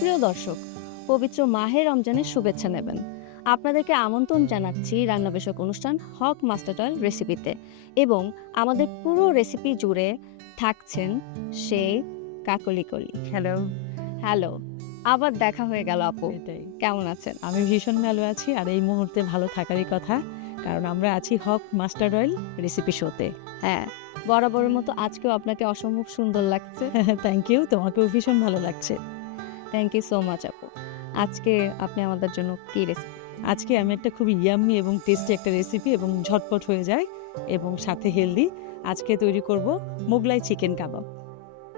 সুপ্রিয় দর্শক, পবিত্র মাহে রমজানের শুভেচ্ছা নেবেন। আপনাদেরকে আমন্ত্রণ জানাচ্ছি রান্না বিষয়ক অনুষ্ঠান হক মাস্টার অয়েল রেসিপিতে, এবং আমাদের পুরো রেসিপি জুড়ে থাকছেন সে কাকলিকলি। হ্যালো। হ্যালো, আবার দেখা হয়ে গেল আপু। এটাই। কেমন আছেন? আমি ভীষণ ভালো আছি, আর এই মুহূর্তে ভালো থাকারই কথা, কারণ আমরা আছি হক মাস্টার্ড অয়েল রেসিপি শোতে। হ্যাঁ, বরাবরের মতো আজকেও আপনাকে অসম্ভব সুন্দর লাগছে। থ্যাংক ইউ, তোমাকেও ভীষণ ভালো লাগছে। থ্যাংক ইউ সো মাচ আপু। আজকে আপনি আমাদের জন্য কি রেসিপি? আজকে আমি একটা খুবই ইয়াম্মি এবং টেস্টি একটা রেসিপি, এবং ঝটপট হয়ে যায় এবং সাথে হেলদি। আজকে তৈরি করব মোগলাই চিকেন কাবাব।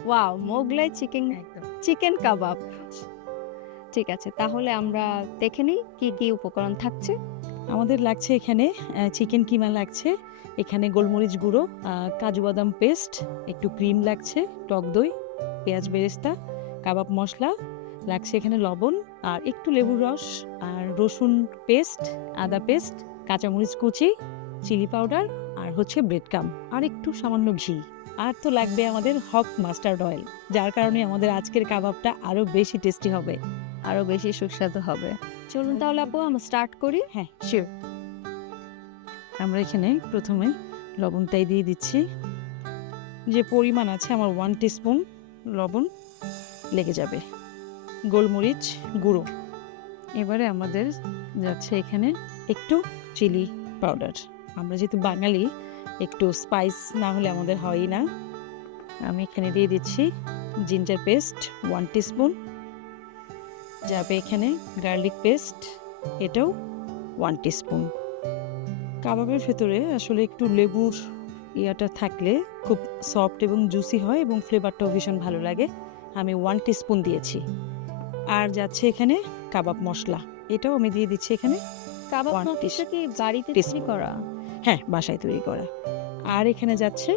ওয়াও, মোগলাই চিকেন কাবাব। ঠিক আছে, তাহলে আমরা দেখে নিই কি কি উপকরণ থাকছে। আমাদের লাগছে এখানে চিকেন কিমা লাগছে, এখানে গোলমরিচ গুঁড়ো, কাজু বাদাম পেস্ট, একটু ক্রিম লাগছে, টক দই, পেঁয়াজ বেরেস্তা, কাবাব মশলা লাগছে, এখানে লবণ আর একটু লেবুর রস, আর রসুন পেস্ট, আদা পেস্ট, কাঁচামরিচ কুচি, চিলি পাউডার, আর হচ্ছে ব্রেড ক্রাম্ব, আর একটু সামান্য ঘি। আর তো লাগবে আমাদের হক মাস্টার্ড অয়েল, যার কারণে আমাদের আজকের কাবাবটা আরও বেশি টেস্টি হবে, আরো বেশি সুস্বাদু হবে। চলুন তাহলে আপু আমরা স্টার্ট করি। হ্যাঁ শিওর। আমরা এখানে প্রথমে লবণটাই দিয়ে দিচ্ছি, যে পরিমাণ আছে আমার 1 টিস্পুন লবণ লেগে যাবে। গোলমরিচ গুঁড়ো, এবারে আমাদের যাচ্ছে এখানে একটু চিলি পাউডার। আমরা যেহেতু বাঙালি, একটু স্পাইস না হলে আমাদের হয়ই না। আমি এখানে দিয়ে দিচ্ছি জিঞ্জার পেস্ট 1 টিস্পুন, যাবে এখানে গার্লিক পেস্ট, এটাও 1 টিস্পুন। কাবাবের ভেতরে আসলে একটু লেবুর ইয়াটা থাকলে খুব সফট এবং জুসি হয়, এবং ফ্লেভারটাও ভীষণ ভালো লাগে। আমি 1 টিস্পুন দিয়েছি। আর যাচ্ছে এখানে কাবাব মশলা, এটাও আমি দিয়ে দিচ্ছি এখানে। কাবাব 1 মশলা কি বাড়িতে তৈরি teaspoon। করা? হ্যাঁ, বাসায় তৈরি করা। আর এখানে যাচ্ছে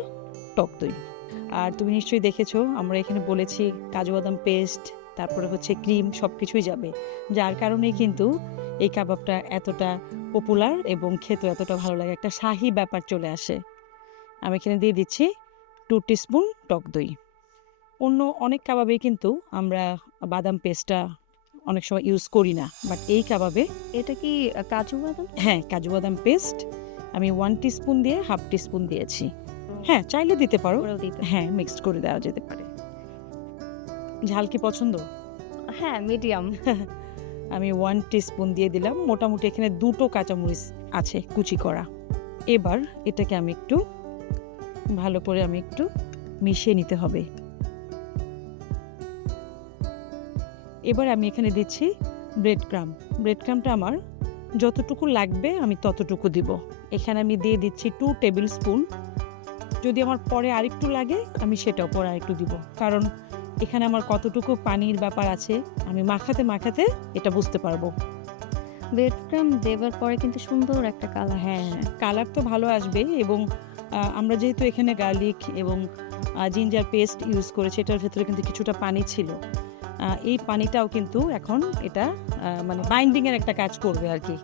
টক দই। আর তুমি নিশ্চয়ই দেখেছো, আমরা এখানে বলেছি কাজু বাদাম পেস্ট, তারপরে হচ্ছে ক্রিম, সব কিছুই যাবে, যার কারণেই কিন্তু এই কাবাবটা এতটা পপুলার এবং খেতে এতটা ভালো লাগে, একটা শাহি ব্যাপার চলে আসে। আমি এখানে দিয়ে দিচ্ছি 2 টিস্পুন টক দই। অন্য অনেক কাবাবে কিন্তু আমরা বাদাম পেস্টটা অনেক সময় ইউজ করি না, বাট এই কাবাবে এটা কি কাজু বাদাম? হ্যাঁ, কাজু বাদাম পেস্ট আমি 1 টিস্পুন দিয়ে 1/2 টিস্পুন দিয়েছি। হ্যাঁ, চাইলে দিতে পারো, করেও দিতে। হ্যাঁ মিক্সড করে দেওয়া যেতে পারে। ঝাল কি পছন্দ? হ্যাঁ, মিডিয়াম। আমি 1 টিস্পুন দিয়ে দিলাম। মোটামুটি এখানে 2টো কাঁচামরিচ আছে কুচি করা। এবার এটাকে আমি একটু ভালো করে মিশিয়ে নিতে হবে। এবার আমি এখানে দিচ্ছি ব্রেড ক্রাম্ব। ব্রেড ক্রাম্বটা আমার যতটুকু লাগবে আমি ততটুকু দিব। এখানে আমি দিয়ে দিচ্ছি 2 টেবিল স্পুন। যদি আমার পরে আরেকটু লাগে আমি সেটাও পরে আরেকটু দিব, কারণ এখানে আমার কতটুকু পানির ব্যাপার আছে আমি মাখাতে মাখাতে এটা বুঝতে পারবো। ব্রেড ক্রাম্ব দেওয়ার পরে কিন্তু সুন্দর একটা কালার। হ্যাঁ, কালার তো ভালো আসবে, এবং আমরা যেহেতু এখানে গার্লিক এবং জিঞ্জার পেস্ট ইউজ করেছি, এটার ভেতরে কিন্তু কিছুটা পানি ছিল। এই পানিটাও কিন্তু এখন এটা মানে বাইন্ডিংয়ের একটা কাজ করবে আর কি,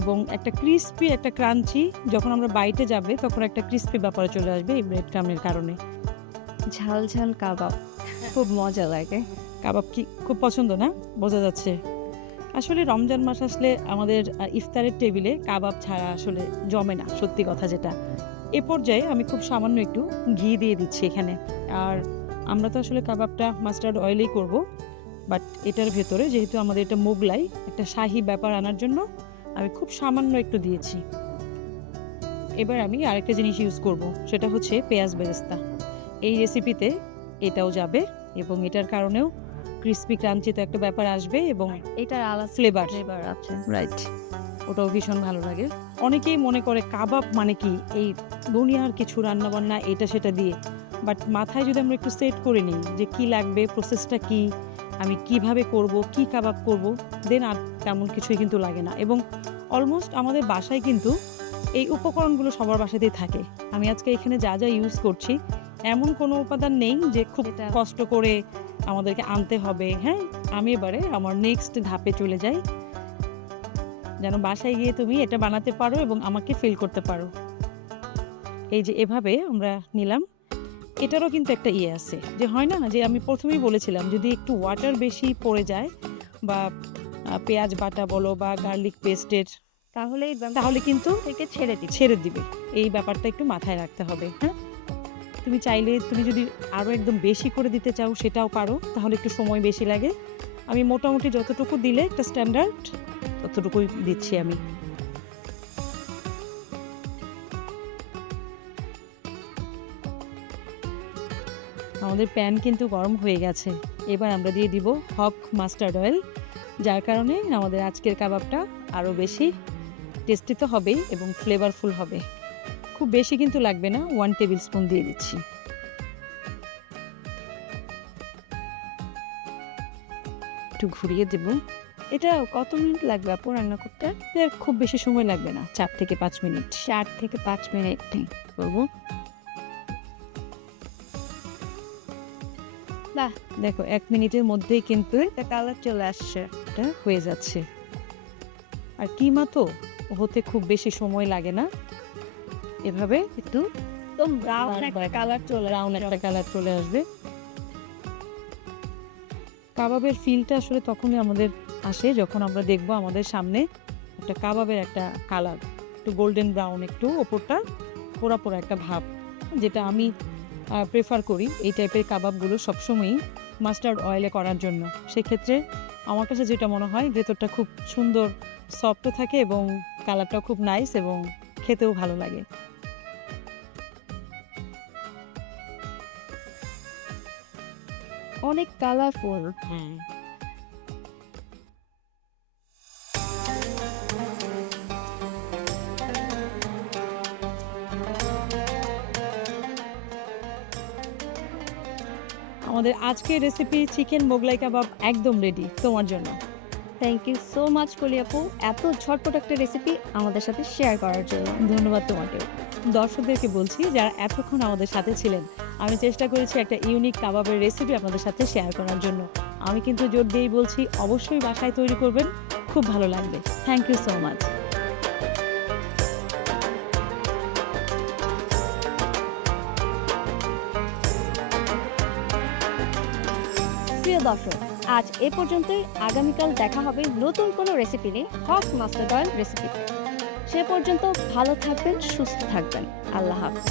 এবং একটা ক্রিস্পি, একটা ক্রাঞ্চি, যখন আমরা বাইটে যাবে তখন একটা ক্রিস্পি ব্যাপারে চলে আসবে এই ব্রেড ক্রাম্বের কারণে। ঝাল ঝাল কাবাব খুব মজা লাগে। কাবাব কি খুব পছন্দ না? বোঝা যাচ্ছে। আসলে রমজান মাস আসলে আমাদের ইফতারের টেবিলে কাবাব ছাড়া আসলে জমে না, সত্যি কথা যেটা। এ পর্যায়ে আমি খুব সামান্য একটু ঘি দিয়ে দিচ্ছি এখানে। আর আমরা তো আসলে কাবাবটা মাস্টার্ড অয়েলেই করব, বাট এটার ভেতরে যেহেতু আমাদের এটা মোগলাই, একটা শাহি ব্যাপার আনার জন্য আমি খুব সামান্য একটু দিয়েছি। এবার আমি আরেকটা জিনিস ইউজ করব, সেটা হচ্ছে পেঁয়াজ বেরেস্তা। এই রেসিপিতে এটাও যাবে, এবং এটার কারণেও ক্রিস্পি ক্রাঞ্চি তো একটা ব্যাপার আসবে, এবং এটার আলাদা ফ্লেভার ফ্লেভার আছে। রাইট, ওটাও ভীষণ ভালো লাগে। অনেকেই মনে করে কাবাব মানে কি এই দুনিয়ার কিছু রান্নাবান্না এটা সেটা দিয়ে, বাট মাথায় যদি আমরা একটু সেট করে নিই যে কি লাগবে, প্রসেসটা কি, আমি কিভাবে করব, কি কাবাব করব, দেন আর তেমন কিছুই কিন্তু লাগে না। এবং অলমোস্ট আমাদের বাসায় কিন্তু এই উপকরণগুলো সবার বাসাতেই থাকে। আমি আজকে এখানে যা যা ইউজ করছি, এমন কোনো উপাদান নেই যে খুব কষ্ট করে আমাদেরকে আনতে হবে। হ্যাঁ, আমি এবারে আমার নেক্সট ধাপে চলে যাই, যেন বাসায় গিয়ে তুমি এটা বানাতে পারো এবং আমাকে ফিল করতে পারো। এই যে এভাবে আমরা নিলাম, এটারও কিন্তু একটা ইয়ে আছে, যে হয় না যে আমি প্রথমেই বলেছিলাম যদি একটু ওয়াটার বেশি পড়ে যায় বা পেঁয়াজ বাটা বলো বা গার্লিক পেস্টের, তাহলে কিন্তু থেকে ছেড়ে দিচ্ছি। ছেড়ে দিবে। এই ব্যাপারটা একটু মাথায় রাখতে হবে। হ্যাঁ, তুমি চাইলে তুমি যদি আরও একদম বেশি করে দিতে চাও সেটাও পারো, তাহলে একটু সময় বেশি লাগে। আমি মোটামুটি যতটুকু দিলে একটা স্ট্যান্ডার্ড ততটুকুই দিচ্ছি আমি। আমাদের প্যান কিন্তু গরম হয়ে গেছে। এবার আমরা দিয়ে দিব হক মাস্টার্ড অয়েল, যার কারণে আমাদের আজকের কাবাবটা আরও বেশি টেস্টি তো হবেই এবং ফ্লেভারফুল হবে। খুব বেশি কিন্তু লাগবে না, 1 টেবিল স্পুন দিয়ে দিচ্ছি। একটু ঘুরিয়ে দেব। এটা কত মিনিট লাগবে আপু রান্না করতে? এর খুব বেশি সময় লাগবে না, 4 থেকে 5 মিনিট 4 থেকে 5 মিনিট করব। বাহ, দেখো 1 মিনিটের মধ্যেই কিন্তু একটা কালার চলে আসছে। এটা হয়ে যাচ্ছে। আর কিমা তো হতে খুব বেশি সময় লাগে না, এভাবে একটু তো ব্রাউন একটা কালার চলে ব্রাউন একটা কালার চলে আসবে। কাবাবের ফিলটা আসলে তখনই আমাদের আসে যখন আমরা দেখবো আমাদের সামনে একটা কাবাবের একটা কালার, একটু গোল্ডেন ব্রাউন, একটু ওপরটা পোড়া পোড়া একটা ভাব, যেটা আমি প্রেফার করি এই টাইপের কাবাবগুলো সবসময়ই মাস্টার্ড অয়েলে করার জন্য। সেক্ষেত্রে আমার কাছে যেটা মনে হয় ভেতরটা খুব সুন্দর সফটও থাকে এবং কালারটাও খুব নাইস এবং খেতেও ভালো লাগে। অনেক কালারফুল। আমাদের আজকের রেসিপি চিকেন মোগলাই কাবাব একদম রেডি তোমার জন্য। থ্যাংক ইউ সো মাচ কলি আপু, এত ঝটপট একটা রেসিপি আমাদের সাথে শেয়ার করার জন্য। ধন্যবাদ তোমাকেও। দর্শকদেরকে বলছি যারা এতক্ষণ আমাদের সাথে ছিলেন, আমি চেষ্টা করেছি একটা ইউনিক কাবাবের রেসিপি আপনাদের সাথে শেয়ার করার জন্য। আমি কিন্তু জোর দিয়েই বলছি অবশ্যই বাসায় তৈরি করবেন, খুব ভালো লাগবে। Thank you so much. প্রিয় দর্শক, আজ এ পর্যন্তই। আগামীকাল দেখা হবে নতুন কোনো রেসিপি নিয়ে হক মাস্টার্ড অয়েল রেসিপিতে। সে পর্যন্ত ভালো থাকবেন, সুস্থ থাকবেন। আল্লাহ হাফেজ।